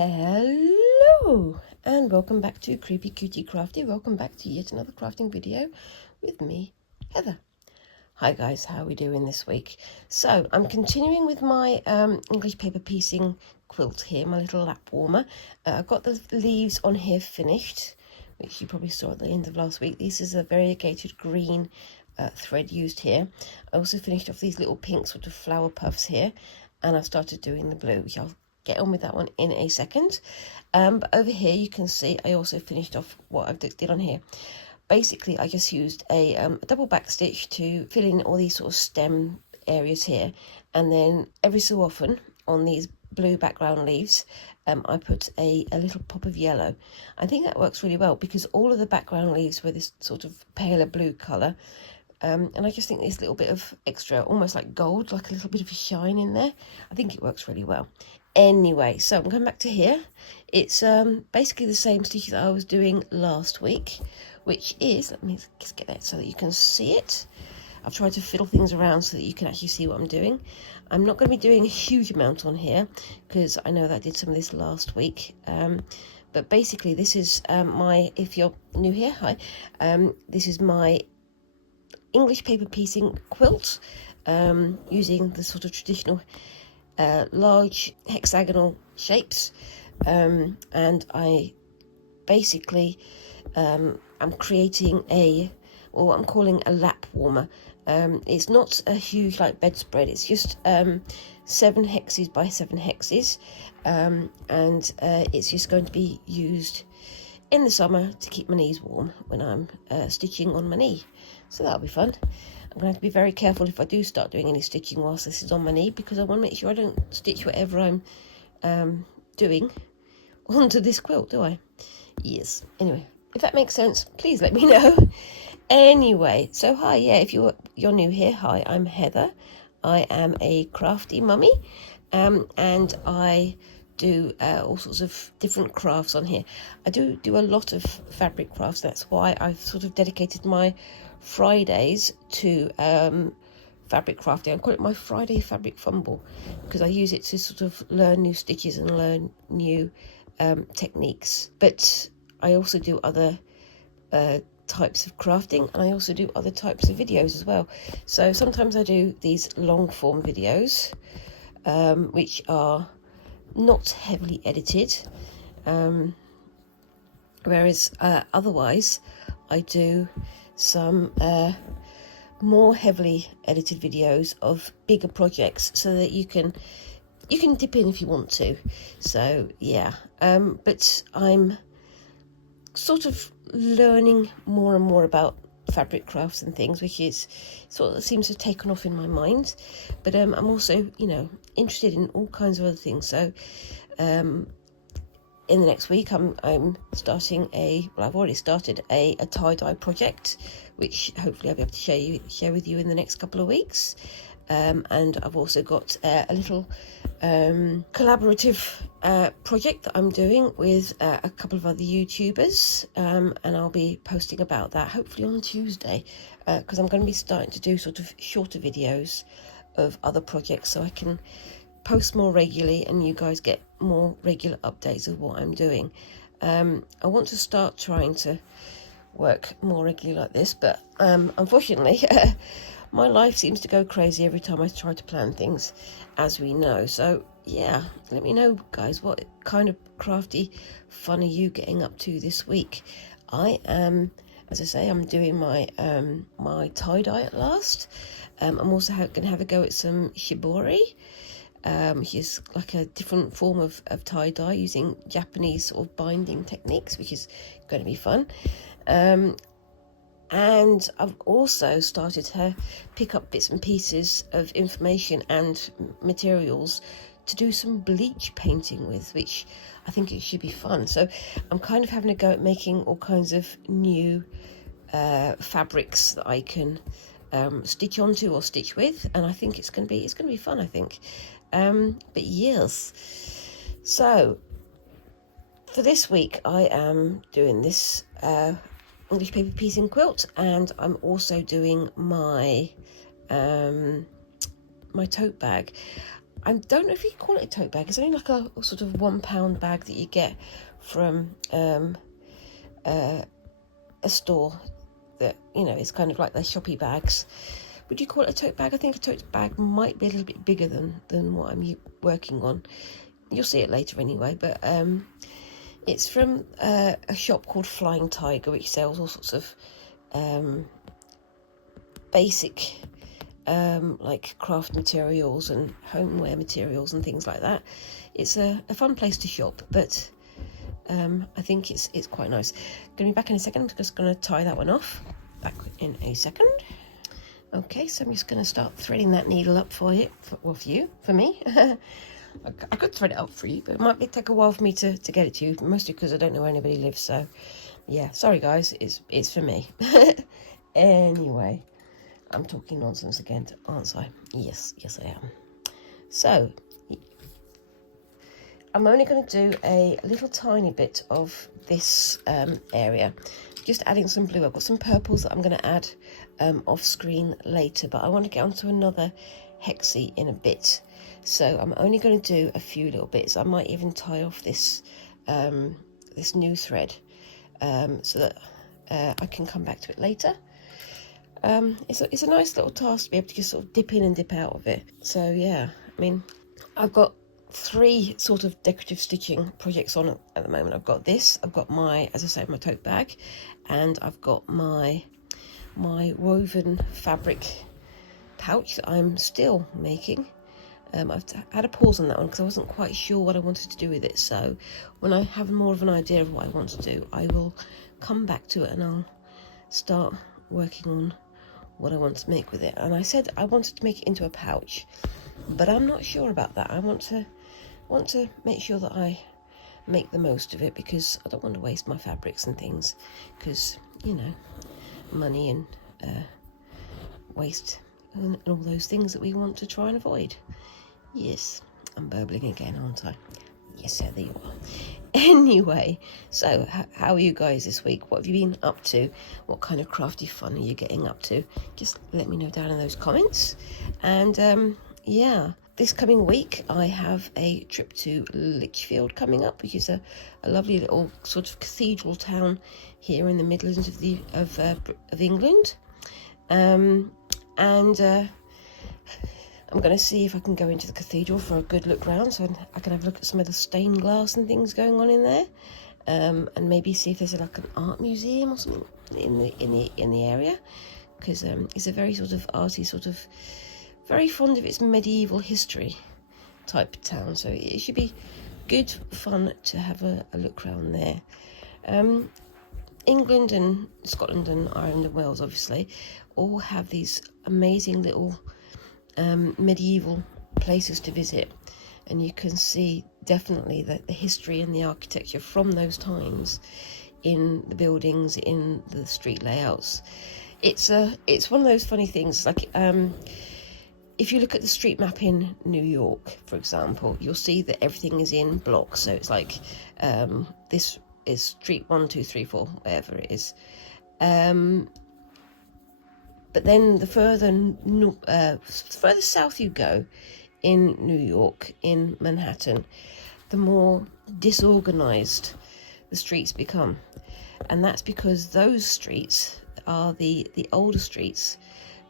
Hello and welcome back to Creepy Cutie Crafty. Welcome back to yet another crafting video with me, Heather. Hi guys, how are we doing this week? So I'm continuing with my English paper piecing quilt here, my little lap warmer. I've got the leaves on here finished, which you probably saw at the end of last week. This is a variegated green thread used here. I also finished off these little pink sort of flower puffs here, and I've started doing the blue, which I'll get on with that one in a second. But over here you can see I also finished off what I did on here. Basically I just used a double back stitch to fill in all these sort of stem areas here, and then every so often on these blue background leaves I put a little pop of yellow. I think that works really well because all of the background leaves were this sort of paler blue colour. And I just think this little bit of extra, almost like gold, like a little bit of a shine in there, I think it works really well. Anyway, so I'm going back to here. It's basically the same stitch that I was doing last week, which is, let me just get that so that you can see it. I've tried to fiddle things around so that you can actually see what I'm doing. I'm not going to be doing a huge amount on here because I know that I did some of this last week. But basically this is my, if you're new here, hi, this is my English paper piecing quilt, using the sort of traditional large hexagonal shapes, and I basically I'm creating what I'm calling a lap warmer. It's not a huge like bedspread, it's just 7 hexes by 7 hexes, and it's just going to be used in the summer to keep my knees warm when I'm stitching on my knee. So that'll be fun. I'm going to have to be very careful if I do start doing any stitching whilst this is on my knee, because I want to make sure I don't stitch whatever I'm doing onto this quilt, do I? Yes. Anyway, if that makes sense, please let me know. Anyway, so hi, yeah, if you're new here, hi, I'm Heather. I am a crafty mummy, and I do all sorts of different crafts on here. I do a lot of fabric crafts. That's why I've sort of dedicated my Fridays to fabric crafting. I call it my Friday Fabric Fumble because I use it to sort of learn new stitches and learn new techniques. But I also do other types of crafting, and I also do other types of videos as well. So sometimes I do these long form videos, which are not heavily edited, whereas otherwise I do some more heavily edited videos of bigger projects so that you can dip in if you want to. So yeah, but I'm sort of learning more and more about fabric crafts and things, which is sort of seems to have taken off in my mind. But I'm also, interested in all kinds of other things. So in the next week I'm starting I've already started a tie-dye project, which hopefully I'll be able to share with you in the next couple of weeks. And I've also got a little collaborative project that I'm doing with a couple of other YouTubers, and I'll be posting about that hopefully on Tuesday, because I'm going to be starting to do sort of shorter videos of other projects so I can post more regularly and you guys get more regular updates of what I'm doing. I want to start trying to work more regularly like this, but unfortunately my life seems to go crazy every time I try to plan things, as we know. So yeah, let me know guys, what kind of crafty fun are you getting up to this week? I am, as I say, I'm doing my my tie-dye at last. I'm also going to have a go at some shibori, which is like a different form of tie-dye using Japanese sort of binding techniques, which is going to be fun. And I've also started to pick up bits and pieces of information and materials to do some bleach painting with, which I think it should be fun. So I'm kind of having a go at making all kinds of new fabrics that I can stitch onto or stitch with, and I think it's going to be fun, I think. But yes, so for this week I am doing this English paper piecing quilt, and I'm also doing my my tote bag. I don't know if you call it a tote bag. It's only like a sort of £1 bag that you get from a store that, you know, it's kind of like the shoppy bags. Would you call it a tote bag? I think a tote bag might be a little bit bigger than what I'm working on. You'll see it later anyway, but it's from a shop called Flying Tiger, which sells all sorts of basic like craft materials and homeware materials and things like that. It's a fun place to shop, but I think it's quite nice. Gonna be back in a second. I'm just gonna tie that one off. Back in a second. Okay, so I'm just gonna start threading that needle up for you, for me. I could thread it up for you, but it might take a while for me to get it to you, mostly because I don't know where anybody lives. So yeah, sorry guys, it's for me. Anyway, I'm talking nonsense again, aren't I? Yes I am. So I'm only going to do a little tiny bit of this area, just adding some blue. I've got some purples that I'm going to add off screen later, but I want to get onto another hexie in a bit, so I'm only going to do a few little bits. I might even tie off this this new thread so that I can come back to it later. It's a nice little task to be able to just sort of dip in and dip out of it. So yeah, I mean, I've got 3 sort of decorative stitching projects on at the moment. I've got this, I've got my, as I say, my tote bag, and I've got my woven fabric pouch that I'm still making. I've had a pause on that one because I wasn't quite sure what I wanted to do with it. So when I have more of an idea of what I want to do, I will come back to it and I'll start working on what I want to make with it. And I said I wanted to make it into a pouch, but I'm not sure about that. I want to make sure that I make the most of it, because I don't want to waste my fabrics and things, because, you know, money and waste and all those things that we want to try and avoid. Yes, I'm burbling again, aren't I? Yes, there you are. Anyway, so how are you guys this week? What have you been up to? What kind of crafty fun are you getting up to? Just let me know down in those comments. And yeah, this coming week I have a trip to Lichfield coming up, which is a lovely little sort of cathedral town here in the Midlands of England. I'm going to see if I can go into the cathedral for a good look round, so I can have a look at some of the stained glass and things going on in there, and maybe see if there's like an art museum or something in the area, because it's a very sort of arty, sort of very fond of its medieval history type town, so it should be good fun to have a look round there. England and Scotland and Ireland and Wales obviously all have these amazing little medieval places to visit, and you can see definitely the history and the architecture from those times in the buildings, in the street layouts. It's one of those funny things, like if you look at the street map in New York, for example, you'll see that everything is in blocks. So it's like this is street 1, 2, 3, 4, whatever it is. But then the further south you go in New York, in Manhattan, the more disorganized the streets become. And that's because those streets are the older streets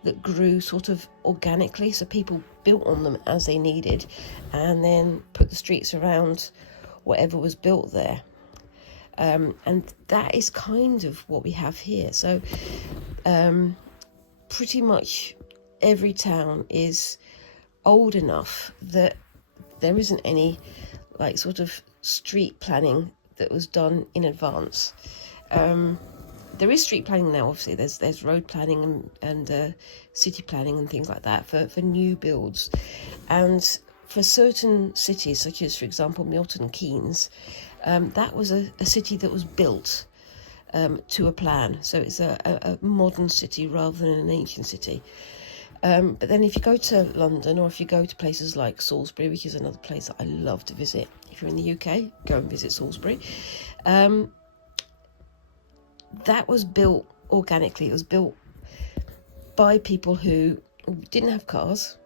that grew sort of organically. So people built on them as they needed, and then put the streets around whatever was built there. And that is kind of what we have here. So pretty much every town is old enough that there isn't any like sort of street planning that was done in advance. There is street planning now, obviously. There's road planning and city planning and things like that for new builds. And for certain cities, such as, for example, Milton Keynes, that was a city that was built to a plan. So it's a modern city rather than an ancient city. But then if you go to London, or if you go to places like Salisbury, which is another place that I love to visit. If you're in the UK, go and visit Salisbury. That was built organically. It was built by people who didn't have cars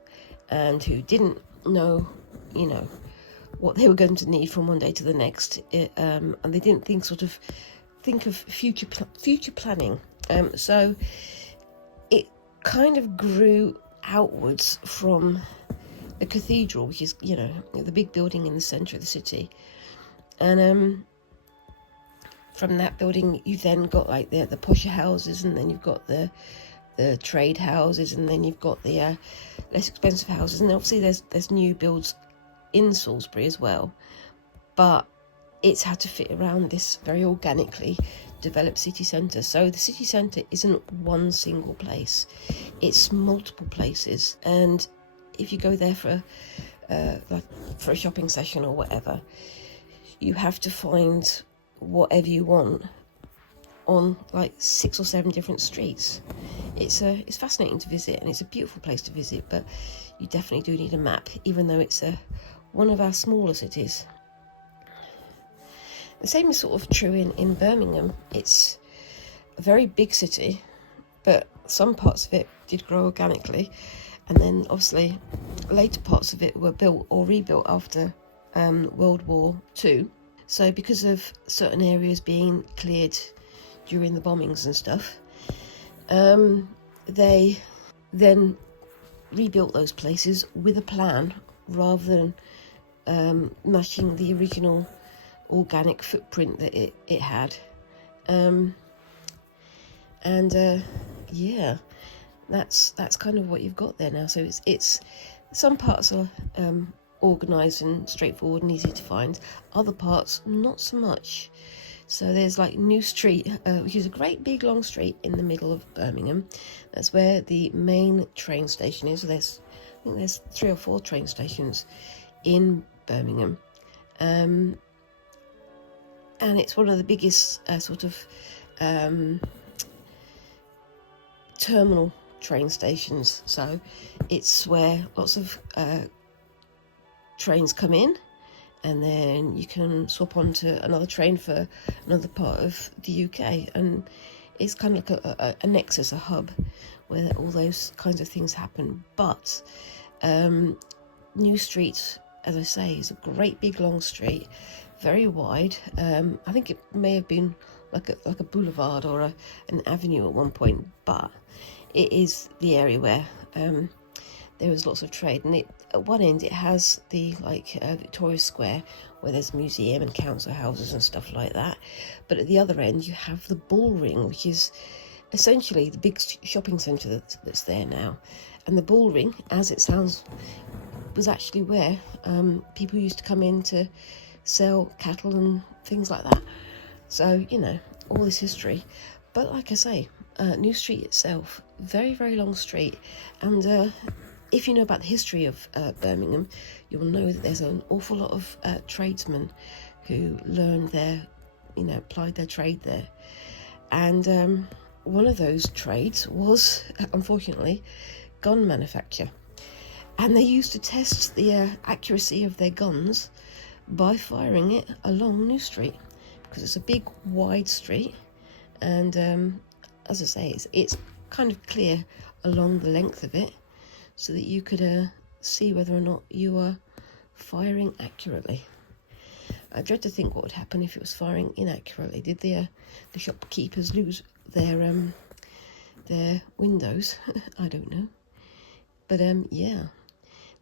and who didn't know, you know, what they were going to need from one day to the next, and they didn't think of future planning. So it kind of grew outwards from the cathedral, which is, you know, the big building in the centre of the city, and from that building you then got like the posher houses, and then you've got the trade houses, and then you've got the less expensive houses, and obviously there's new builds in Salisbury as well, but it's had to fit around this very organically developed city centre. So the city centre isn't one single place, it's multiple places, and if you go there for a shopping session or whatever, you have to find whatever you want on like 6 or 7 different streets. It's fascinating to visit, and it's a beautiful place to visit, but you definitely do need a map, even though it's one of our smaller cities. The same is sort of true in Birmingham. It's a very big city, but some parts of it did grow organically, and then obviously later parts of it were built or rebuilt after World War II. So because of certain areas being cleared during the bombings and stuff, they then rebuilt those places with a plan, rather than matching the original organic footprint that it had. Yeah, that's kind of what you've got there now. So it's some parts are organised and straightforward and easy to find, other parts not so much. So there's like New Street, which is a great big long street in the middle of Birmingham. That's where the main train station is. I think there's 3 or 4 train stations in Birmingham, and it's one of the biggest terminal train stations. So it's where lots of trains come in, and then you can swap onto another train for another part of the UK, and it's kind of like a nexus, a hub where all those kinds of things happen. But New Street, as I say, is a great big long street, very wide. I think it may have been like a boulevard or an avenue at one point, but it is the area where there was lots of trade. And at one end it has the Victoria Square, where there's a museum and council houses and stuff like that, but at the other end you have the Bullring, which is essentially the big shopping centre that's there now. And the Bullring, as it sounds, was actually where people used to come in to sell cattle and things like that. So, you know, all this history. But like I say, New Street itself, very, very long street. And if you know about the history of Birmingham, you'll know that there's an awful lot of tradesmen who learned applied their trade there. And one of those trades was, unfortunately, gun manufacture. And they used to test the accuracy of their guns by firing it along New Street, because it's a big wide street, and as I say, it's kind of clear along the length of it, so that you could see whether or not you were firing accurately. I dread to think what would happen if it was firing inaccurately. Did the shopkeepers lose their windows? I don't know. But yeah,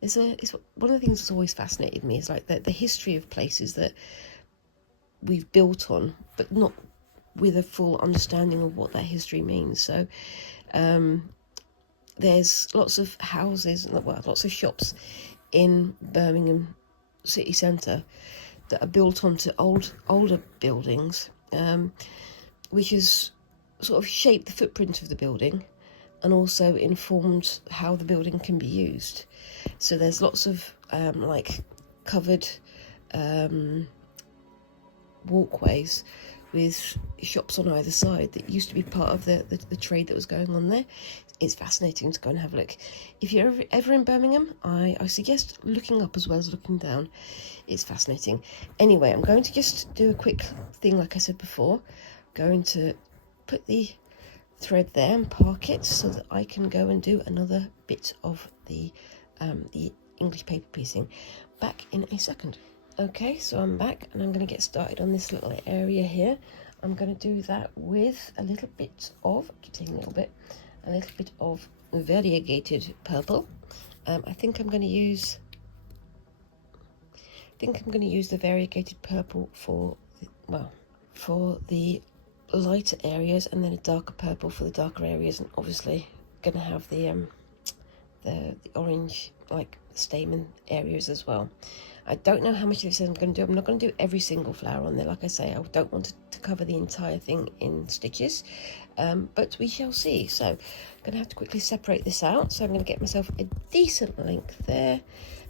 it's one of the things that's always fascinated me is like the history of places that we've built on, but not with a full understanding of what that history means. So there's lots of houses, lots of shops in Birmingham city centre that are built onto older buildings, which has sort of shaped the footprint of the building and also informed how the building can be used. So there's lots of covered walkways with shops on either side that used to be part of the trade that was going on there. It's fascinating to go and have a look. If you're ever in Birmingham, I suggest looking up as well as looking down. It's fascinating. Anyway, I'm going to just do a quick thing, like I said before. I'm going to put the thread there and park it so that I can go and do another bit of the English paper piecing. Back in a second. Okay, so I'm back and I'm going to get started on this little area here. I'm going to do that with a little bit of, I keep saying a little bit of variegated purple. I think I'm going to use the variegated purple for the lighter areas, and then a darker purple for the darker areas, and obviously going to have the orange like stamen areas as well. I don't know how much of this I'm going to do. I'm not going to do every single flower on there. Like I say, I don't want to cover the entire thing in stitches, but we shall see. So I'm going to have to quickly separate this out. So I'm going to get myself a decent length there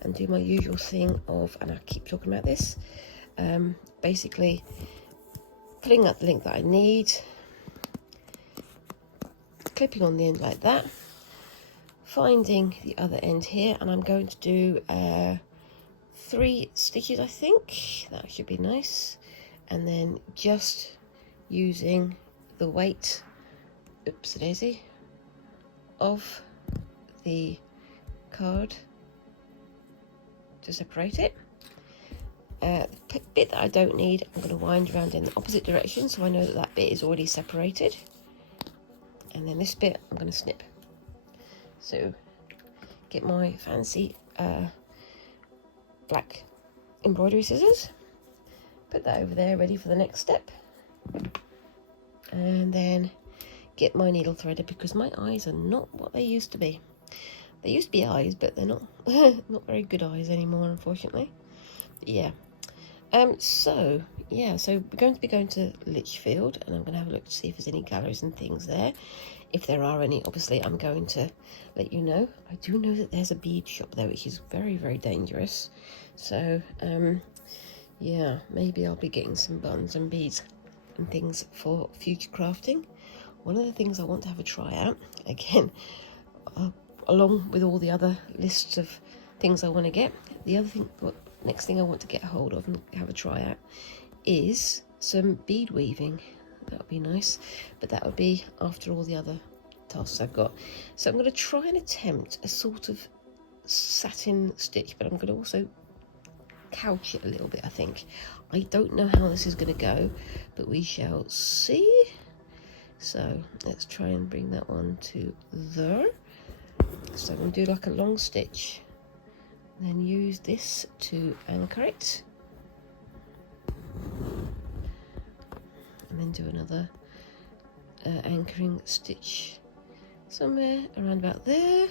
and do my usual thing of, and I keep talking about this, basically putting up the length that I need, clipping on the end like that, finding the other end here, and I'm going to do 3 stitches, I think. That should be nice. And then just using the weight, oopsie-daisy, of the card to separate it. The bit that I don't need, I'm going to wind around in the opposite direction so I know that that bit is already separated. And then this bit I'm going to snip. So get my fancy black embroidery scissors, put that over there ready for the next step, and then get my needle threader because my eyes are not what they used to be. They used to be eyes, but they're not not very good eyes anymore, unfortunately. But yeah. So we're going to be going to Lichfield, and I'm going to have a look to see if there's any galleries and things there. If there are any, obviously I'm going to let you know. I do know that there's a bead shop there, which is very, very dangerous. So yeah, maybe I'll be getting some buttons and beads and things for future crafting. One of the things I want to have a try out, again, along with all the other lists of things I want to get, the other thing, next thing I want to get a hold of and have a try out is some bead weaving. That would be nice, but that would be after all the other tasks I've got. So I'm going to try and attempt a sort of satin stitch, but I'm going to also couch it a little bit, I think. I don't know how this is going to go, but we shall see. So let's try and bring that one to there. So I'm going to do like a long stitch, then use this to anchor it, and then do another anchoring stitch somewhere around about there,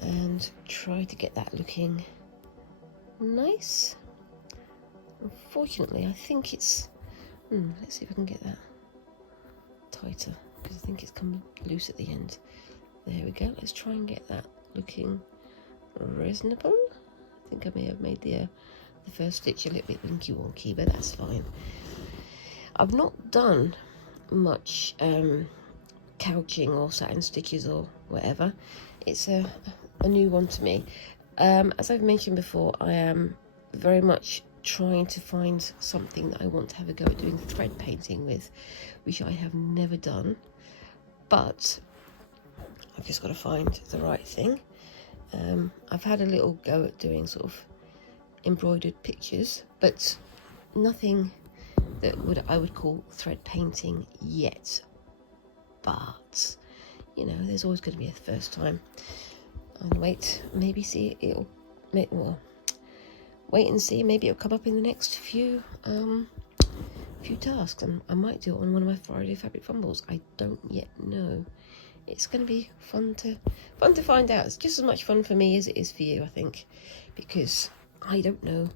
and try to get that looking nice. Unfortunately, I think it's let's see if I can get that tighter, because I think it's come loose at the end. There we go. Let's try and get that looking reasonable. I think I may have made the first stitch a little bit winky wonky, but that's fine. I've not done much couching or satin stitches or whatever. It's a new one to me. As I've mentioned before, I am very much trying to find something that I want to have a go at doing thread painting with, which I have never done, but I've just got to find the right thing. I've had a little go at doing sort of embroidered pictures, but nothing that I would call thread painting yet. But you know, there's always going to be a first time. And wait and see, maybe it'll come up in the next few tasks, and I might do it on one of my Friday Fabric Fumbles. I don't yet know. It's going to be fun to find out. It's just as much fun for me as it is for you, I think, because I don't know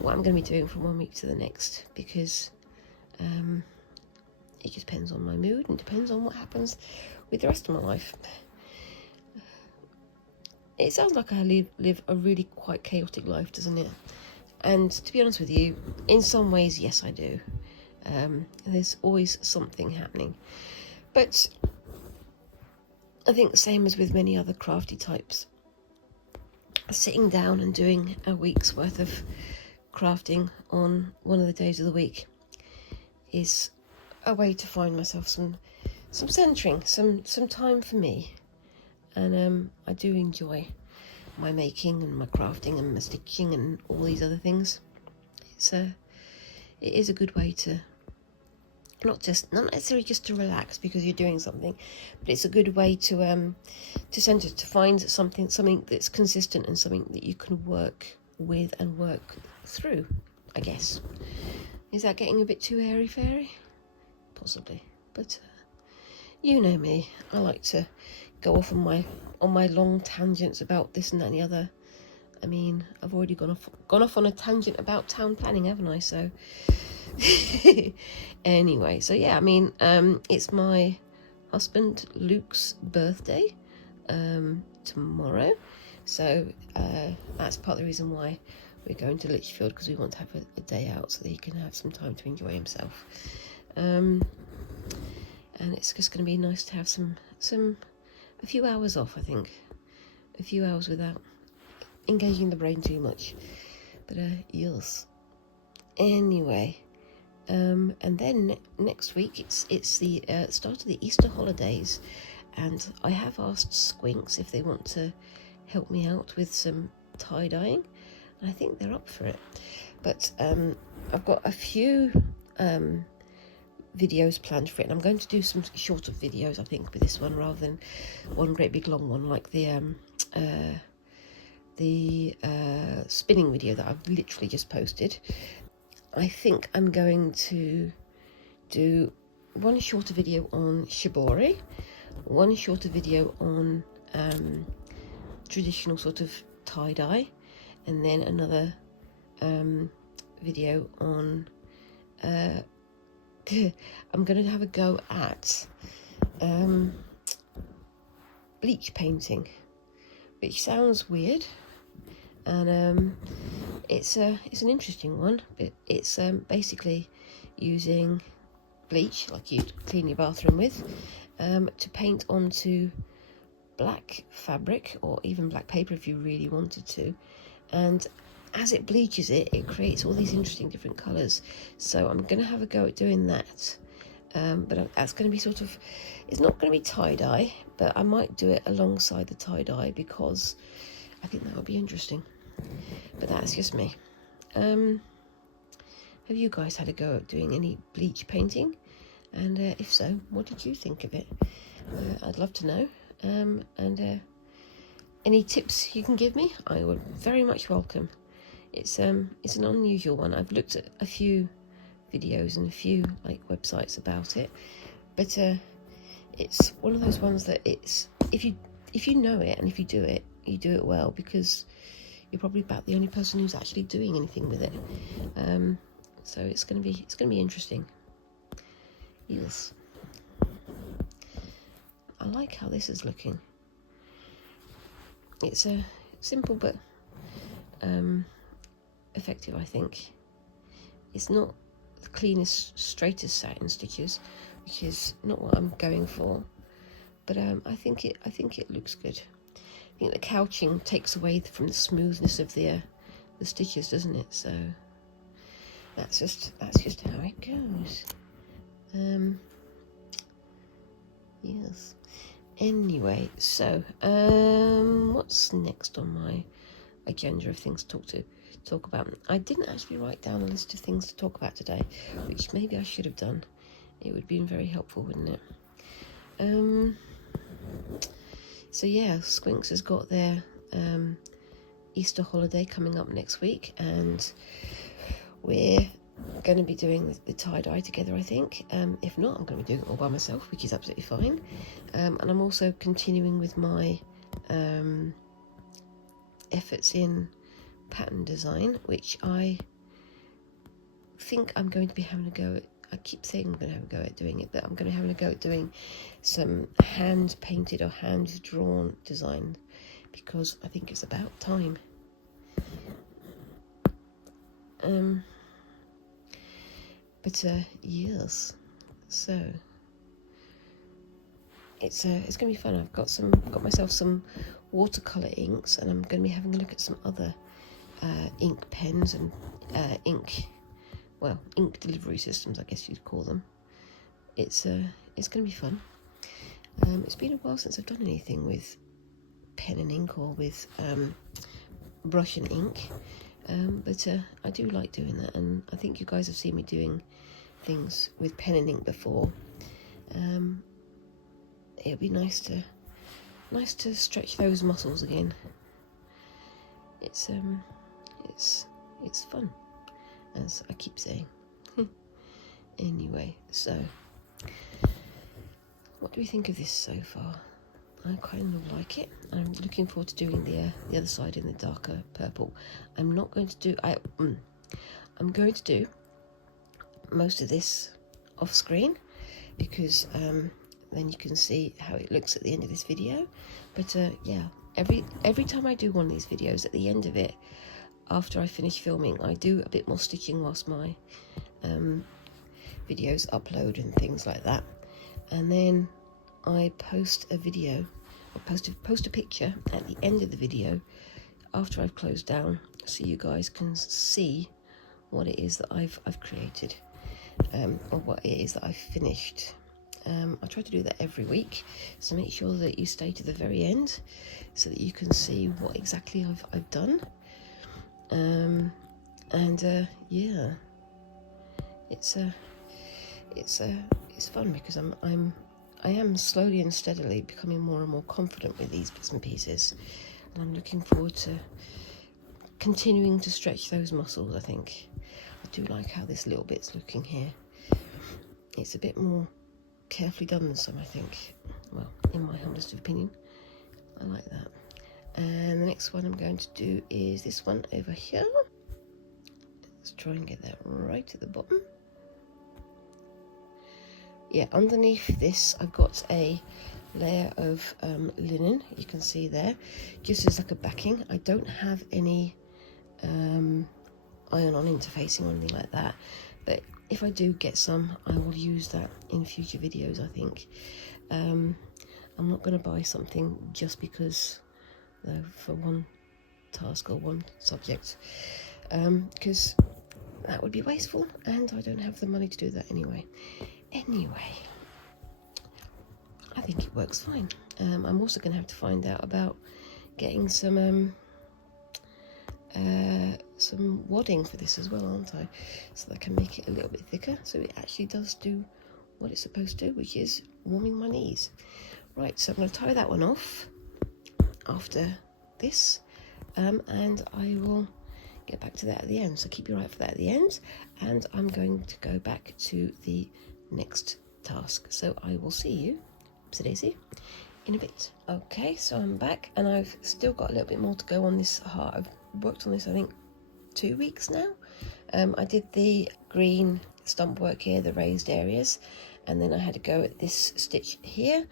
what I'm going to be doing from one week to the next, because it just depends on my mood and depends on what happens with the rest of my life. It sounds like I live a really quite chaotic life, doesn't it? And to be honest with you, in some ways, yes, I do. There's always something happening. But I think the same as with many other crafty types, sitting down and doing a week's worth of crafting on one of the days of the week is a way to find myself some centering, some time for me. And I do enjoy my making and my crafting and my stitching and all these other things. It is a good way to not necessarily just to relax because you're doing something, but it's a good way to center, to find something that's consistent and something that you can work with and work through, I guess. Is that getting a bit too airy-fairy? Possibly, but you know me, I like to go off on my long tangents about this and that and the other. I mean, I've already gone off on a tangent about town planning, haven't I? So anyway, so yeah, I mean, it's my husband Luke's birthday tomorrow, so that's part of the reason why we're going to Lichfield, because we want to have a day out so that he can have some time to enjoy himself. And it's just going to be nice to have a few hours off, I think. A few hours without engaging the brain too much. But yes. Anyway, and then next week it's the start of the Easter holidays, and I have asked Squinks if they want to help me out with some tie-dyeing, and I think they're up for it. But I've got a few videos planned for it, and I'm going to do some shorter videos, I think, with this one, rather than one great big long one like the spinning video that I've literally just posted. I think I'm going to do one shorter video on shibori, one shorter video on traditional sort of tie-dye, and then another video on I'm going to have a go at bleach painting, which sounds weird, and it's an interesting one. It's basically using bleach, like you'd clean your bathroom with, to paint onto black fabric or even black paper if you really wanted to, and as it bleaches it creates all these interesting different colours. So I'm going to have a go at doing that, but that's going to be sort of, it's not going to be tie-dye, but I might do it alongside the tie-dye because I think that would be interesting. But that's just me. Have you guys had a go at doing any bleach painting? And if so, what did you think of it? I'd love to know. And any tips you can give me, I would very much welcome. It's an unusual one. I've looked at a few videos and a few websites about it, but it's one of those ones that it's if you know it and if you do it well, because you're probably about the only person who's actually doing anything with it. So it's gonna be interesting. Yes. I like how this is looking. It's a simple but effective, I think. It's not the cleanest, straightest satin stitches, which is not what I'm going for, but I think it looks good. I think the couching takes away from the smoothness of the stitches, doesn't it? So that's just how it goes. Yes. Anyway, so what's next on my agenda of things to talk about? I didn't actually write down a list of things to talk about today, which maybe I should have done. It would have been very helpful, wouldn't it? So yeah, Squinks has got their Easter holiday coming up next week, and we're going to be doing the tie-dye together, I think. If not, I'm going to be doing it all by myself, which is absolutely fine. And I'm also continuing with my efforts in pattern design, which I think I'm going to be having a go at. I keep saying I'm going to have a go at doing it, but I'm going to have a go at doing some hand-painted or hand-drawn design, because I think it's about time. But yes, so it's going to be fun. I've got myself some watercolor inks, and I'm going to be having a look at some other ink pens and ink delivery systems, I guess you'd call them. It's going to be fun. It's been a while since I've done anything with pen and ink or with brush and ink, but I do like doing that, and I think you guys have seen me doing things with pen and ink before. It'd be nice to stretch those muscles again. It's fun, as I keep saying. Anyway, so what do we think of this so far? I kind of like it. I'm looking forward to doing the other side in the darker purple. I'm not going to do I'm going to do most of this off screen, because then you can see how it looks at the end of this video. But yeah, every time I do one of these videos, at the end of it, after I finish filming, I do a bit more stitching whilst my videos upload and things like that, and then I post a video, or post a picture at the end of the video after I've closed down, so you guys can see what it is that I've created, or what it is that I've finished. I try to do that every week, so make sure that you stay to the very end so that you can see what exactly I've done. Yeah, it's fun, because I am slowly and steadily becoming more and more confident with these bits and pieces, and I'm looking forward to continuing to stretch those muscles. I think I do like how this little bit's looking here. It's a bit more carefully done than some, I think. Well, in my humblest opinion, I like that. And the next one I'm going to do is this one over here. Let's try and get that right at the bottom. Yeah, underneath this I've got a layer of linen, you can see there, just as like a backing. I don't have any iron-on interfacing or anything like that, but if I do get some, I will use that in future videos, I think. I'm not going to buy something just because, though, for one task or one subject, because that would be wasteful, and I don't have the money to do that anyway. Anyway, I think it works fine. I'm also going to have to find out about getting some wadding for this as well, aren't I? So that I can make it a little bit thicker, so it actually does do what it's supposed to, which is warming my knees. Right, so I'm going to tie that one off after this, and I will get back to that at the end. So keep your eye out for that at the end, and I'm going to go back to the next task. So I will see you, Daisy, in a bit. Okay, so I'm back, and I've still got a little bit more to go on this heart. I've worked on this, I think, 2 weeks now. I did the green stump work here, the raised areas, and then I had to go at this stitch here,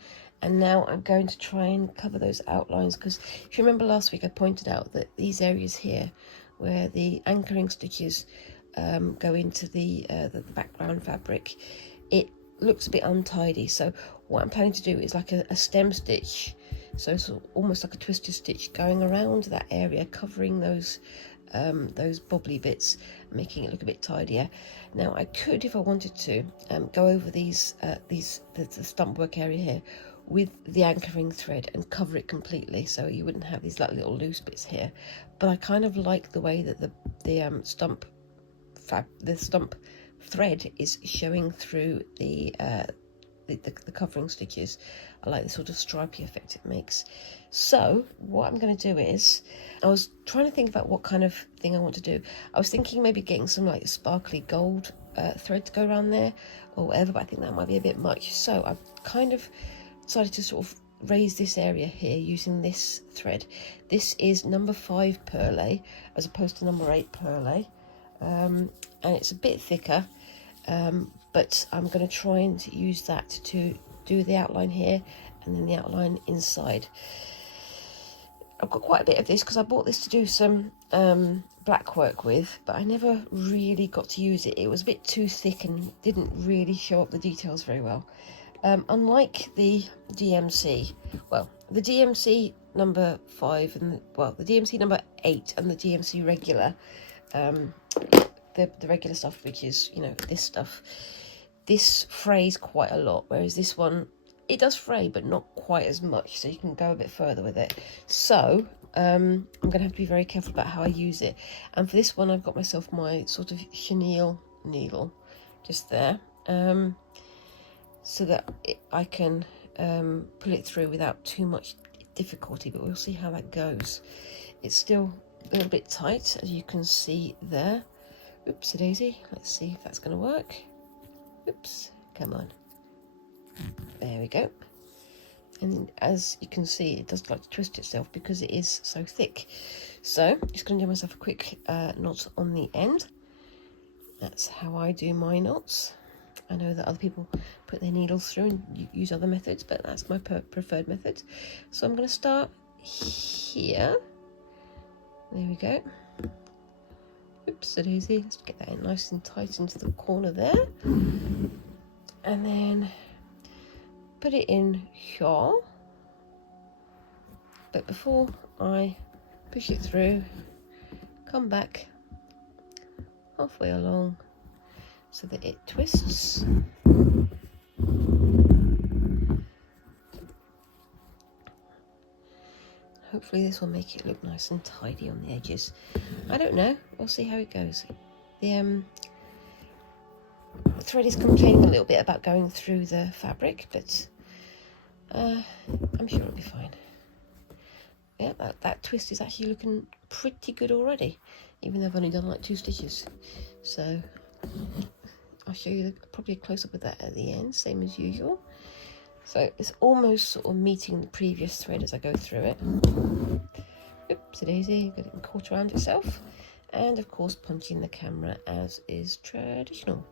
and now I'm going to try and cover those outlines, because if you remember last week I pointed out that these areas here where the anchoring stitches go into the background fabric, it looks a bit untidy. So what I'm planning to do is like a stem stitch, so it's almost like a twisted stitch going around that area, covering those bobbly bits, making it look a bit tidier. Now I could, if I wanted to, go over the stump work area here with the anchoring thread and cover it completely, so you wouldn't have these like little loose bits here. But I kind of like the way that the stump thread is showing through the covering stitches. I like the sort of stripy effect it makes. So what I'm going to do is, I was trying to think about what kind of thing I want to do. I was thinking maybe getting some like sparkly gold thread to go around there or whatever, but I think that might be a bit much. So I've kind of decided to sort of raise this area here using this thread. This is number 5 perle as opposed to number 8 perle, and it's a bit thicker, but I'm going to try and use that to do the outline here and then the outline inside. I've got quite a bit of this because I bought this to do some black work with, but I never really got to use it. It was a bit too thick and didn't really show up the details very well. Unlike the DMC, well, the DMC number 5 and the DMC number 8 and the DMC regular, the regular stuff, which is, you know, this stuff, this frays quite a lot, whereas this one it does fray, but not quite as much, so you can go a bit further with it. So I'm gonna have to be very careful about how I use it. And for this one, I've got myself my sort of chenille needle just there, so that I can pull it through without too much difficulty, but we'll see how that goes. It's still a little bit tight, as you can see there. Oopsie daisy, let's see if that's going to work. Oops, come on. There we go. And as you can see, it does like to twist itself because it is so thick. So just going to do myself a quick knot on the end. That's how I do my knots. I know that other people put their needles through and use other methods, but that's my preferred method. So I'm going to start here. There we go. Oops, so easy. Let's get that in nice and tight into the corner there. And then put it in here. But before I push it through, come back halfway along so that it twists. Hopefully this will make it look nice and tidy on the edges. I don't know, we'll see how it goes. The thread is complaining a little bit about going through the fabric, but I'm sure it'll be fine. Yeah, that twist is actually looking pretty good already, even though I've only done like 2 stitches. So I'll show you probably a close-up of that at the end, same as usual. So it's almost sort of meeting the previous thread as I go through it. Oops, daisy, get it caught around itself. And of course punching the camera as is traditional.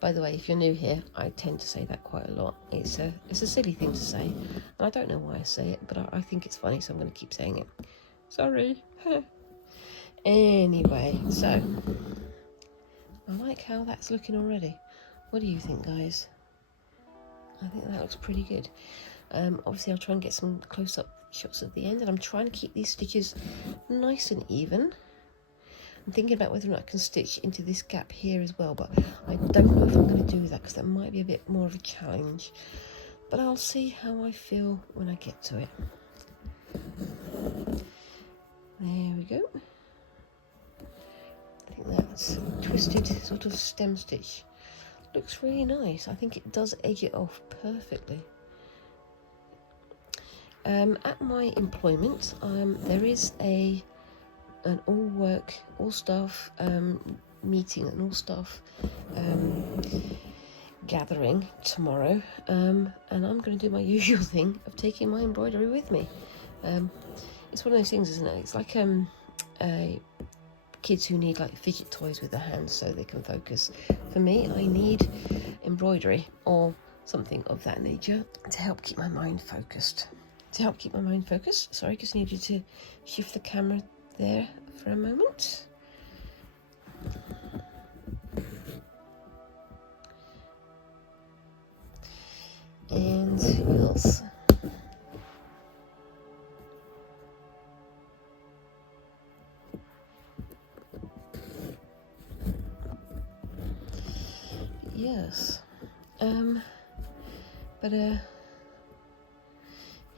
By the way, if you're new here, I tend to say that quite a lot. It's a silly thing to say, and I don't know why I say it, but I think it's funny, so I'm going to keep saying it. Sorry. Anyway, so I like how that's looking already. What do you think, guys? I think that looks pretty good. Obviously I'll try and get some close-up shots at the end, and I'm trying to keep these stitches nice and even. I'm thinking about whether or not I can stitch into this gap here as well, but I don't know if I'm going to do that because that might be a bit more of a challenge. But I'll see how I feel when I get to it. There we go. I think that's twisted sort of stem stitch. Looks really nice. I think it does edge it off perfectly. At my employment, there is an all-work, all-staff meeting, an all-staff gathering tomorrow, and I'm going to do my usual thing of taking my embroidery with me. It's one of those things, isn't it? It's like kids who need like fidget toys with their hands so they can focus. For me, I need embroidery or something of that nature to help keep my mind focused. Sorry, just needed to shift the camera there for a moment. And who else? Yes.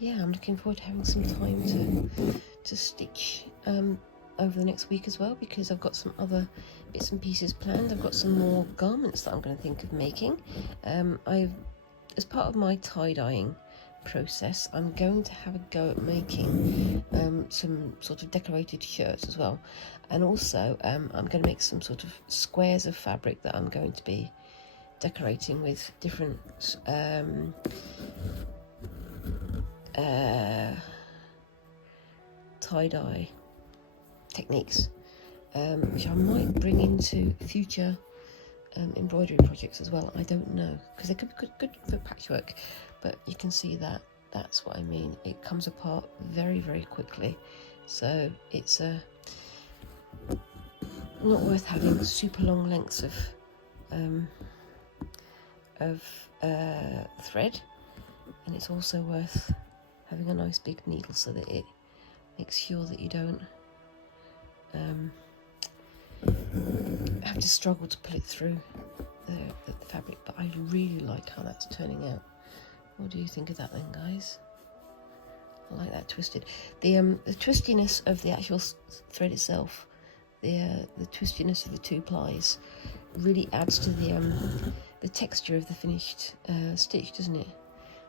Yeah, I'm looking forward to having some time to stitch over the next week as well, because I've got some other bits and pieces planned. I've got some more garments that I'm going to think of making. As part of my tie-dyeing process, I'm going to have a go at making some sort of decorated shirts as well, and also I'm going to make some sort of squares of fabric that I'm going to be decorating with different tie-dye techniques, which I might bring into future embroidery projects as well. I don't know, because they could be good for patchwork, but you can see that that's what I mean. It comes apart very, very quickly, so it's not worth having super long lengths of thread, and it's also worth having a nice big needle so that it makes sure that you don't have to struggle to pull it through the fabric. But I really like how that's turning out. What do you think of that then, guys? I like that twisted. The twistiness of the actual thread itself, the twistiness of the 2 plies, really adds to the texture of the finished stitch, doesn't it?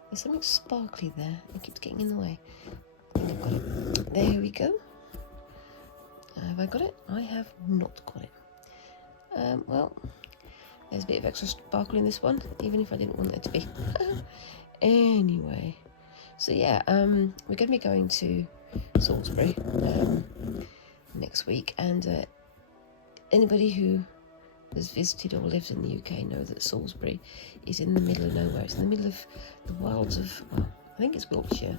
There's something sparkly there. It keeps getting in the way. I think I've got it. There we go. Have I got it? I have not got it. Well, there's a bit of extra sparkle in this one, even if I didn't want there to be. Anyway, so yeah, we're going to be going to Salisbury next week, and anybody who has visited or lives in the UK know that Salisbury is in the middle of nowhere. It's in the middle of the wilds of, well, I think it's Wiltshire,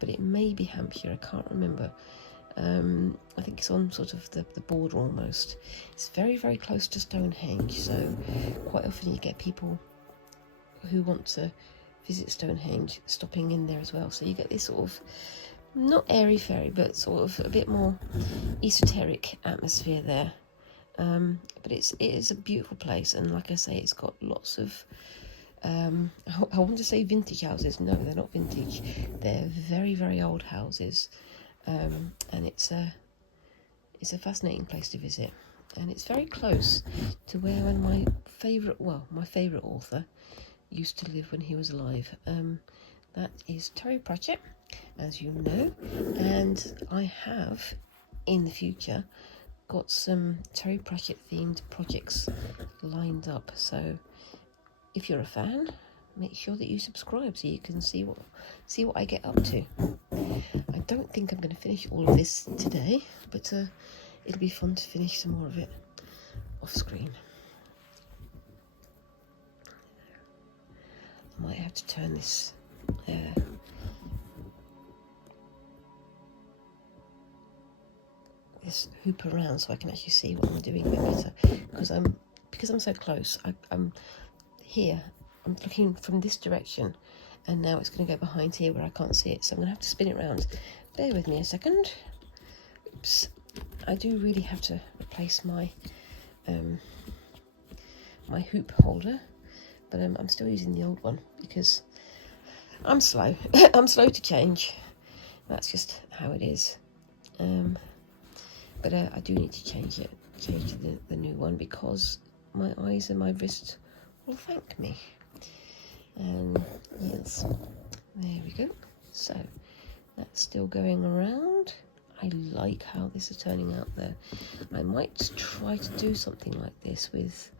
but it may be Hampshire, I can't remember. I think it's on sort of the border almost. It's very, very close to Stonehenge, so quite often you get people who want to visit Stonehenge stopping in there as well. So you get this sort of, not airy-fairy, but sort of a bit more esoteric atmosphere there. But it is a beautiful place, and like I say, it's got lots of I want to say vintage houses. No, they're not vintage. They're very, very old houses, and it's a fascinating place to visit, and it's very close to where my favourite author used to live when he was alive. That is Terry Pratchett, as you know, and I have in the future got some Terry Pratchett themed projects lined up, so if you're a fan, make sure that you subscribe so you can see what I get up to. I don't think I'm going to finish all of this today, but it'll be fun to finish some more of it off screen. I might have to turn this this hoop around so I can actually see what I'm doing a bit better, because I'm so close. I'm here, I'm looking from this direction, and now it's going to go behind here where I can't see it, so I'm going to have to spin it around. Bear with me a second. Oops. I do really have to replace my my hoop holder, but I'm still using the old one because I'm slow. I'm slow to change. That's just how it is. But I do need to change to the new one, because my eyes and my wrist will thank me. Yes, there we go. So that's still going around. I like how this is turning out there. I might try to do something like this with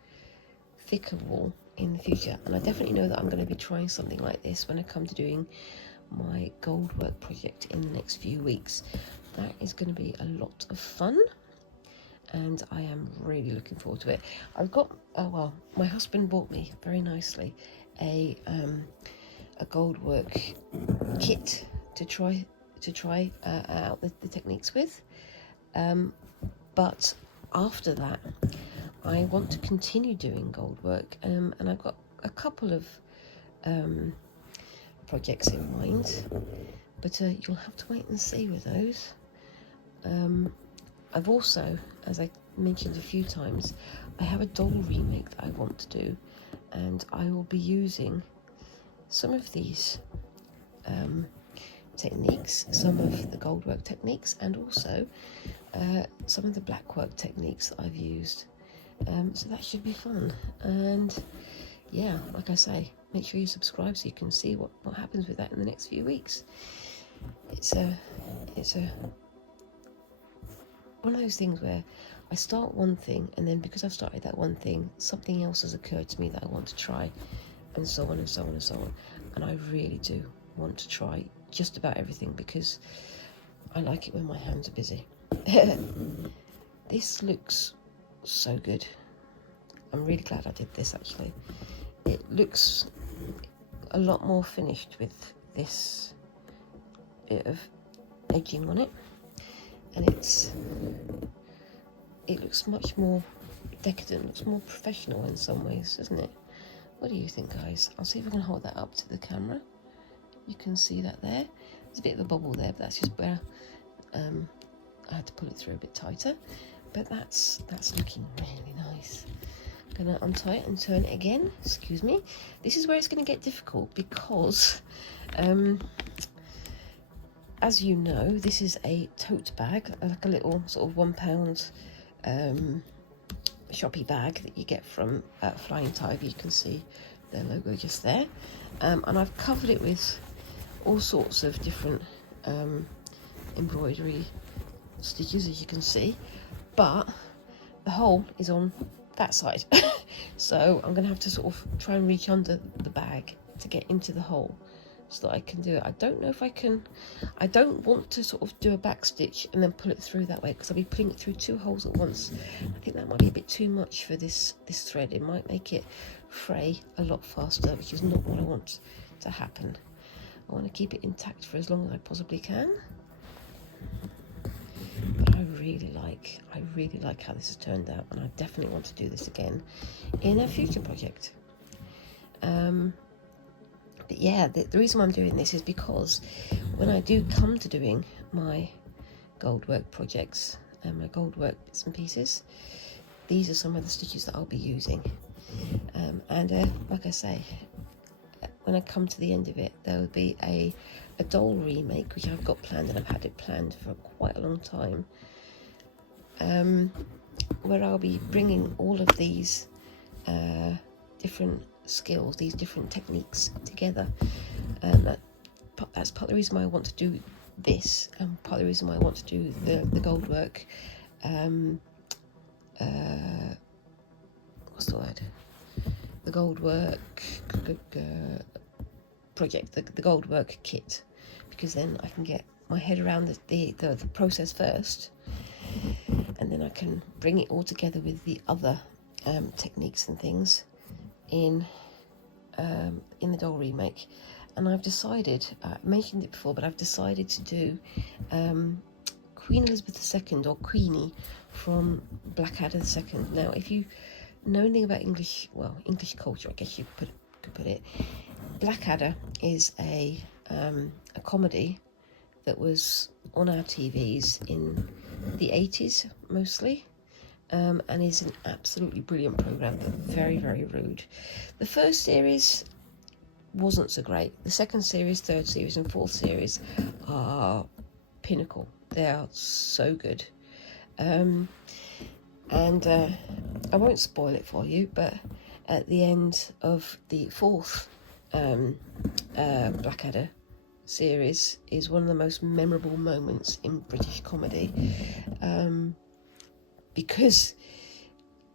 thicker wool in the future, and I definitely know that I'm going to be trying something like this when I come to doing my gold work project in the next few weeks. That is going to be a lot of fun, and I am really looking forward to it. I've got, my husband bought me very nicely a gold work kit to try out the techniques with, but after that I want to continue doing gold work, and I've got a couple of projects in mind, but you'll have to wait and see with those. I've also, as I mentioned a few times, I have a doll remake that I want to do, and I will be using some of these techniques, some of the gold work techniques, and also some of the black work techniques that I've used. So that should be fun. And yeah, like I say, make sure you subscribe so you can see what happens with that in the next few weeks. It's a one of those things where I start one thing, and then because I've started that one thing, something else has occurred to me that I want to try, and so on and so on and so on. And I really do want to try just about everything, because I like it when my hands are busy. This looks so good. I'm really glad I did this, actually. It looks a lot more finished with this bit of edging on it, and it looks much more decadent, looks more professional in some ways, doesn't it? What do you think, guys? I'll see if I can hold that up to the camera. You can see that there. There's a bit of a bubble there, but that's just where I had to pull it through a bit tighter. But that's looking really nice. Gonna untie it and turn it again. Excuse me. This is where it's going to get difficult because, as you know, this is a tote bag, like a little sort of £1 shoppy bag that you get from Flying Tiger. You can see their logo just there, and I've covered it with all sorts of different embroidery stitches, as you can see, but the hole is on that side. So I'm gonna have to sort of try and reach under the bag to get into the hole so that I can do it. I don't know if I can. I don't want to sort of do a back stitch and then pull it through that way, because I'll be putting it through 2 holes at once. I think that might be a bit too much for this thread. It might make it fray a lot faster, which is not what I want to happen. I want to keep it intact for as long as I possibly can. But I really like how this has turned out, and I definitely want to do this again in a future project. But yeah, the reason why I'm doing this is because when I do come to doing my gold work projects and my gold work bits and pieces, these are some of the stitches that I'll be using. Like I say, when I come to the end of it, there will be a doll remake, which I've got planned, and I've had it planned for quite a long time, where I'll be bringing all of these different skills, these different techniques together. That's part of the reason why I want to do this, and part of the reason why I want to do the gold work, what's the word? The gold work project, the gold work kit, because then I can get my head around the process first, and then I can bring it all together with the other techniques and things in the doll remake. And I've decided, I mentioned it before, but I've decided to do Queen Elizabeth II, or Queenie, from Blackadder II. Now, if you know anything about English culture, I guess you could put it, Blackadder is a comedy that was on our TVs in the 80s mostly, and is an absolutely brilliant programme, but very, very rude. The first series wasn't so great. The second series, third series and fourth series are pinnacle. They are so good. And I won't spoil it for you, but at the end of the fourth Blackadder series is one of the most memorable moments in British comedy, because,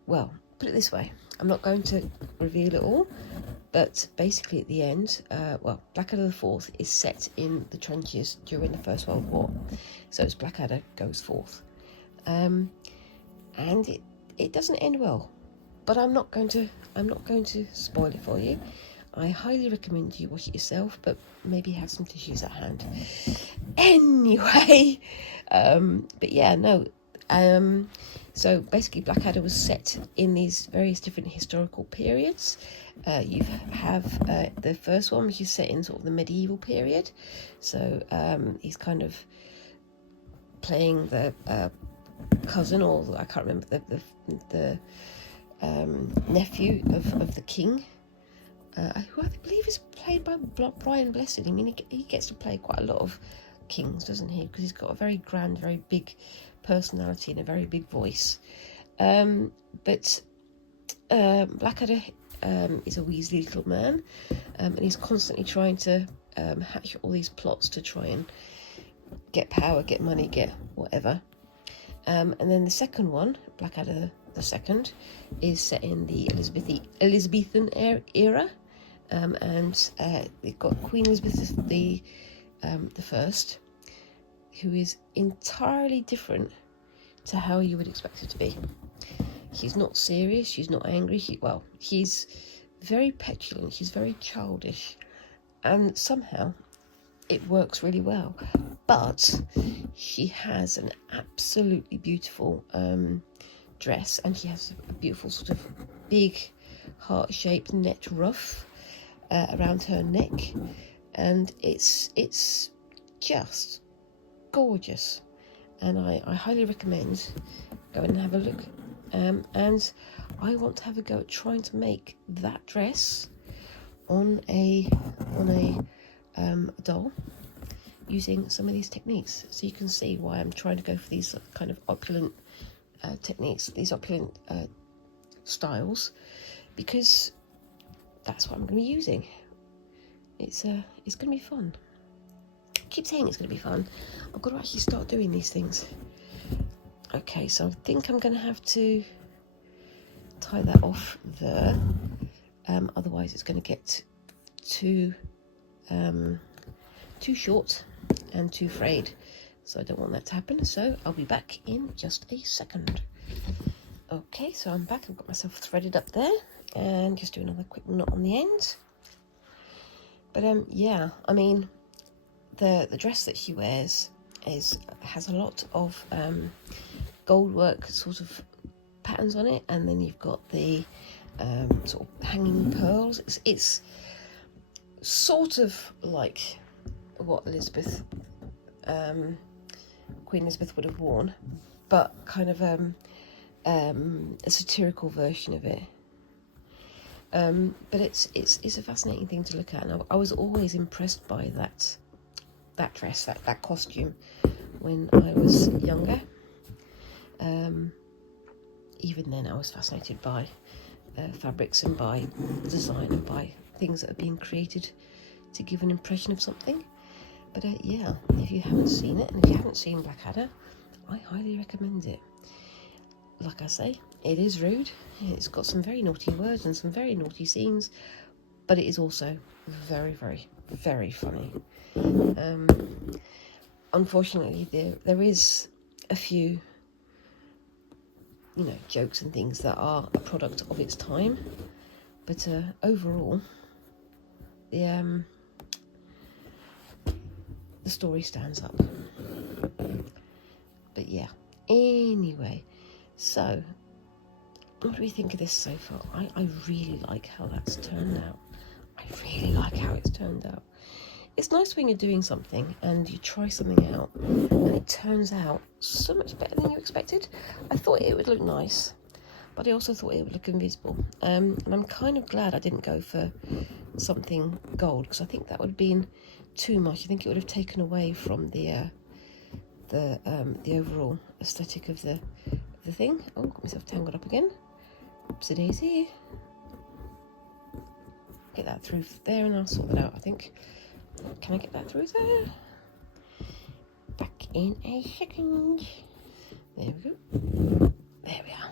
well, put it this way, I'm not going to reveal it all, but basically at the end, Blackadder the Fourth is set in the trenches during the First World War, so it's Blackadder goes forth, and it doesn't end well, but I'm not going to spoil it for you. I highly recommend you watch it yourself, but maybe have some tissues at hand. Anyway, but yeah, no. So basically, Blackadder was set in these various different historical periods. You have the first one, which is set in sort of the medieval period. So he's kind of playing the cousin, or I can't remember, the nephew of the king, who I believe is played by Brian Blessed. I mean, he gets to play quite a lot of kings, doesn't he? Because he's got a very grand, very big personality and a very big voice. But Blackadder is a weaselly little man, and he's constantly trying to hatch all these plots to try and get power, get money, get whatever. And then the second one, Blackadder the Second, is set in the Elizabethan era, and they've got Queen Elizabeth the First, who is entirely different to how you would expect her to be. She's not serious, she's not angry, she's very petulant, she's very childish, and somehow it works really well. But she has an absolutely beautiful dress, and she has a beautiful sort of big heart-shaped net ruff around her neck, and it's just gorgeous, and I highly recommend going and have a look. And I want to have a go at trying to make that dress on a doll using some of these techniques. So you can see why I'm trying to go for these kind of opulent techniques, these opulent styles, because that's what I'm going to be using. It's going to be fun. I keep saying it's going to be fun. I've got to actually start doing these things. Okay, so I think I'm going to have to tie that off there. Otherwise it's going to get too short and too frayed. So I don't want that to happen. So I'll be back in just a second. Okay, so I'm back. I've got myself threaded up there and just do another quick knot on the end. But yeah, I mean, the dress that she wears has a lot of gold work sort of patterns on it, and then you've got the sort of hanging pearls. It's sort of like what Queen Elizabeth would have worn, but kind of a satirical version of it. But it's a fascinating thing to look at, and I was always impressed by that dress, that costume, when I was younger. Even then I was fascinated by fabrics and by design and by things that are being created to give an impression of something. But yeah, if you haven't seen it, and if you haven't seen Blackadder, I highly recommend it. Like I say, it is rude. It's got some very naughty words and some very naughty scenes, but it is also very, very, very funny. Unfortunately, there is a few, jokes and things that are a product of its time, but overall, the story stands up. But yeah, anyway, so what do we think of this so far? I really like how that's turned out. I really like how it's turned out. It's nice when you're doing something and you try something out and it turns out so much better than you expected. I thought it would look nice, but I also thought it would look invisible. And I'm kind of glad I didn't go for something gold, because I think that would have been too much. I think it would have taken away from the overall aesthetic of the thing. Oh, got myself tangled up again. Oopsie daisy. Get that through there and I'll sort that out, I think. Can I get that through there? Back in a second. There we go. There we are.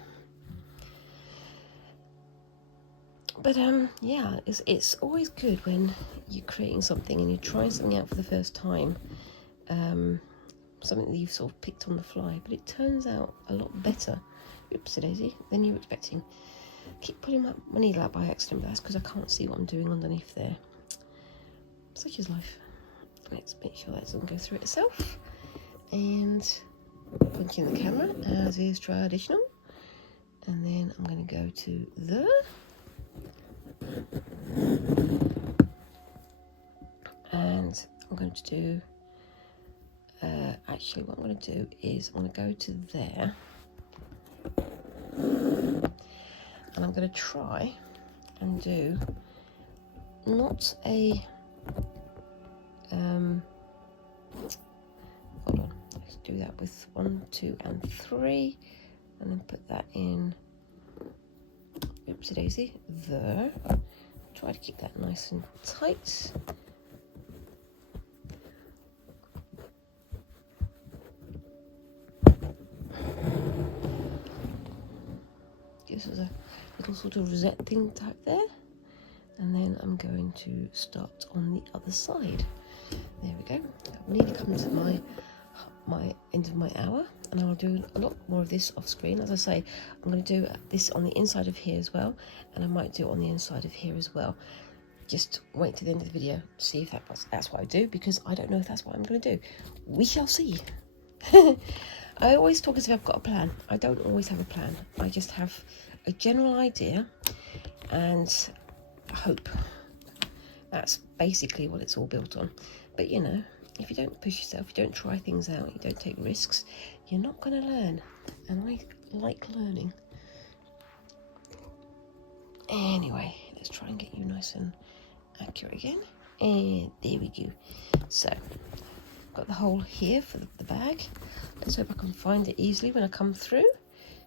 But yeah, it's always good when you're creating something and you're trying something out for the first time. Something that you've sort of picked on the fly, but it turns out a lot better, oopsie daisy, than you were expecting. Keep putting my needle out by accident, but that's because I can't see what I'm doing underneath there. Such is life. Let's make sure that doesn't go through it itself. And punch in the camera, as is traditional. And then I'm going to go to the... And I'm going to do... actually, what I'm going to do is I'm going to go to there. And I'm going to try and do not a... hold on, let's do that with 1, 2 and 3, and then put that in, oopsie daisy, there. Try to keep that nice and tight. This is a little sort of rosette thing type there. And then I'm going to start on the other side. There we go. I've nearly come to my end of my hour, and I'll do a lot more of this off screen. As I say, I'm going to do this on the inside of here as well, and I might do it on the inside of here as well. Just wait to the end of the video, see if that's what I do, because I don't know if that's what I'm going to do. We shall see. I always talk as if I've got a plan. I don't always have a plan. I just have a general idea and hope. That's basically what it's all built on. But if you don't push yourself, you don't try things out, you don't take risks, you're not going to learn. And I like learning. Anyway, let's try and get you nice and accurate again. And there we go. So, got the hole here for the bag. Let's hope I can find it easily when I come through.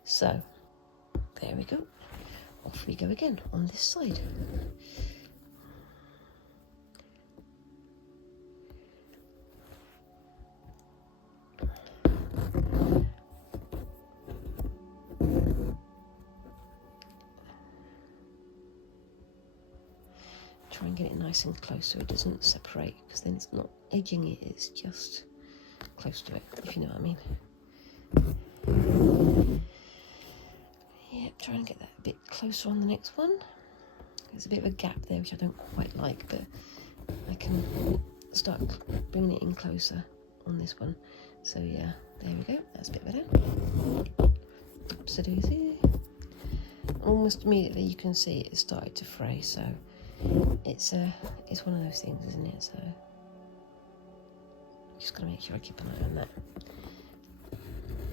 So, there we go. Off we go again on this side. Try and get it nice and close so it doesn't separate, because then it's not edging it, it's just close to it, if you know what I mean. Yeah, try and get that a bit closer on the next one. There's a bit of a gap there which I don't quite like, but I can start bringing it in closer on this one. So yeah, there we go, that's a bit better. Oopsie-daisy. Almost immediately you can see it started to fray, so it's one of those things, isn't it? So just gotta make sure I keep an eye on that.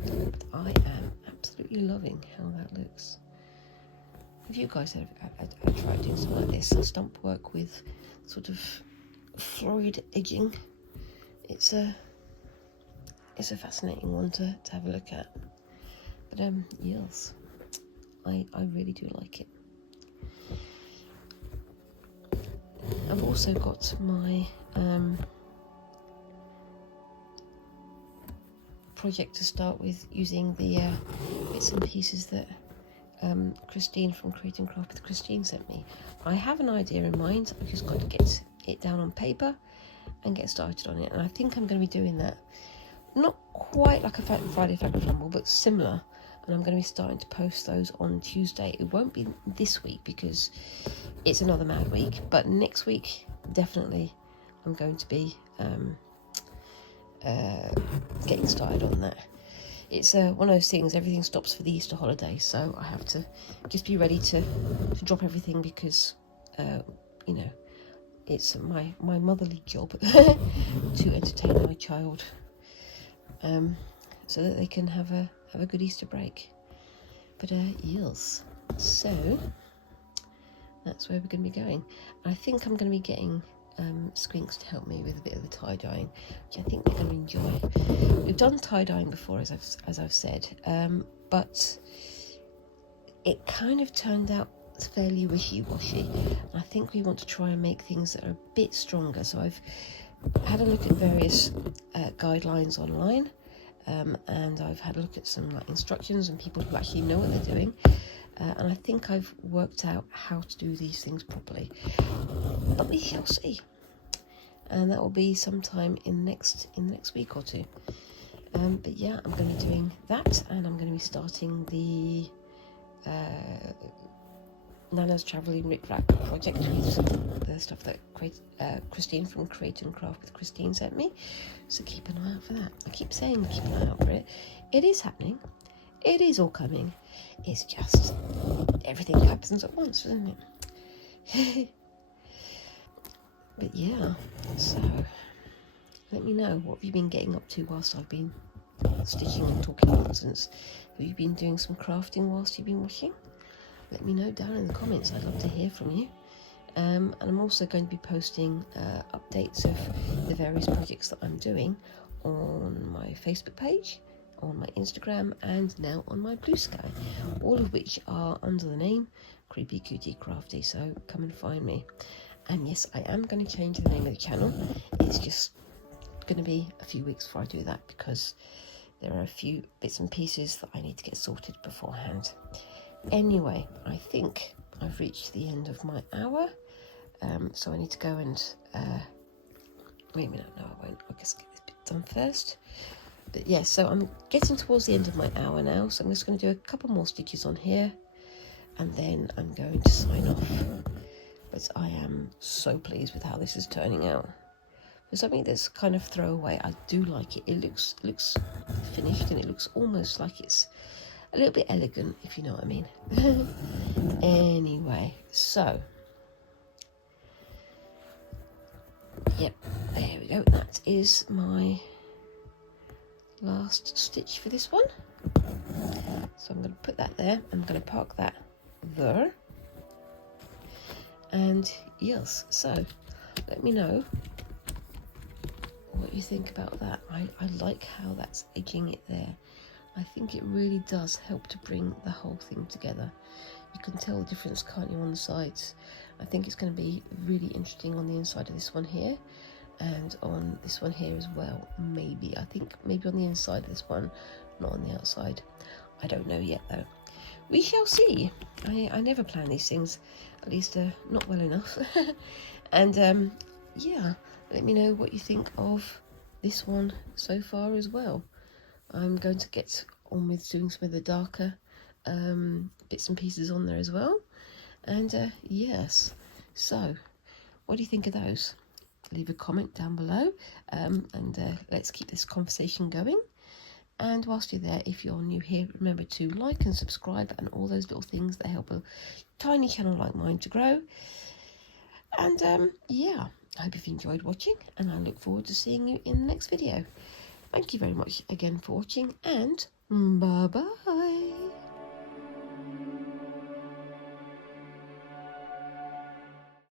But I am absolutely loving how that looks. If you guys have tried doing something like this, stump work with sort of florid edging, it's a fascinating one to have a look at. But yes, I really do like it. I've also got my project to start with, using the bits and pieces that Christine from Create and Craft with Christine sent me. I have an idea in mind, I've just got to get it down on paper and get started on it, and I think I'm going to be doing that. Not quite like a Friday Fabric Fumble, but similar, and I'm going to be starting to post those on Tuesday. It won't be this week because it's another mad week, but next week definitely I'm going to be getting started on that. It's one of those things, everything stops for the Easter holiday, so I have to just be ready to drop everything, because you know, it's my motherly job to entertain my child, so that they can have a good Easter break. But yes, so that's where we're going to be going. I think I'm going to be getting Squinks to help me with a bit of the tie-dyeing, which I think they're going to enjoy. We've done tie-dyeing before, as I've said, but it kind of turned out fairly wishy-washy. I think we want to try and make things that are a bit stronger. So I've had a look at various guidelines online, and I've had a look at some instructions and people who actually know what they're doing. And I think I've worked out how to do these things properly, but we shall see. And that will be sometime in the next week or two. But yeah, I'm going to be doing that, and I'm going to be starting the Nana's Travelling Rick Rack project with the stuff that Christine from Create and Craft with Christine sent me. So keep an eye out for that. I keep saying keep an eye out for it. It is happening. It is all coming. It's just everything happens at once, doesn't it? But yeah, so let me know, what have you been getting up to whilst I've been stitching and talking nonsense? Have you been doing some crafting whilst you've been washing? Let me know down in the comments. I'd love to hear from you. And I'm also going to be posting updates of the various projects that I'm doing on my Facebook page, on my Instagram, and now on my Blue Sky, all of which are under the name Creepy Cutie Crafty, so come and find me. And yes, I am going to change the name of the channel. It's just going to be a few weeks before I do that, because there are a few bits and pieces that I need to get sorted beforehand. Anyway, I think I've reached the end of my hour, so I need to go and wait a minute, no I won't, I'll just get this bit done first. But yeah, so I'm getting towards the end of my hour now, so I'm just going to do a couple more stitches on here, and then I'm going to sign off. But I am so pleased with how this is turning out. For something that's kind of throwaway, I do like it. It looks finished, and it looks almost like it's a little bit elegant, if you know what I mean. Anyway, so yep, there we go. That is my last stitch for this one. So I'm going to put that there. I'm going to park that there. And yes, so let me know what you think about that. I like how that's edging it there. I think it really does help to bring the whole thing together. You can tell the difference, can't you, on the sides? I think it's going to be really interesting on the inside of this one here, and on this one here as well. Maybe, I think maybe on the inside of this one, not on the outside. I don't know yet though. We shall see. I never plan these things, at least not well enough. And yeah, let me know what you think of this one so far as well. I'm going to get on with doing some of the darker bits and pieces on there as well. And yes, so what do you think of those? Leave a comment down below, and let's keep this conversation going. And whilst you're there, if you're new here, remember to like and subscribe and all those little things that help a tiny channel like mine to grow. And yeah, I hope you've enjoyed watching, and I look forward to seeing you in the next video. Thank you very much again for watching, and bye bye.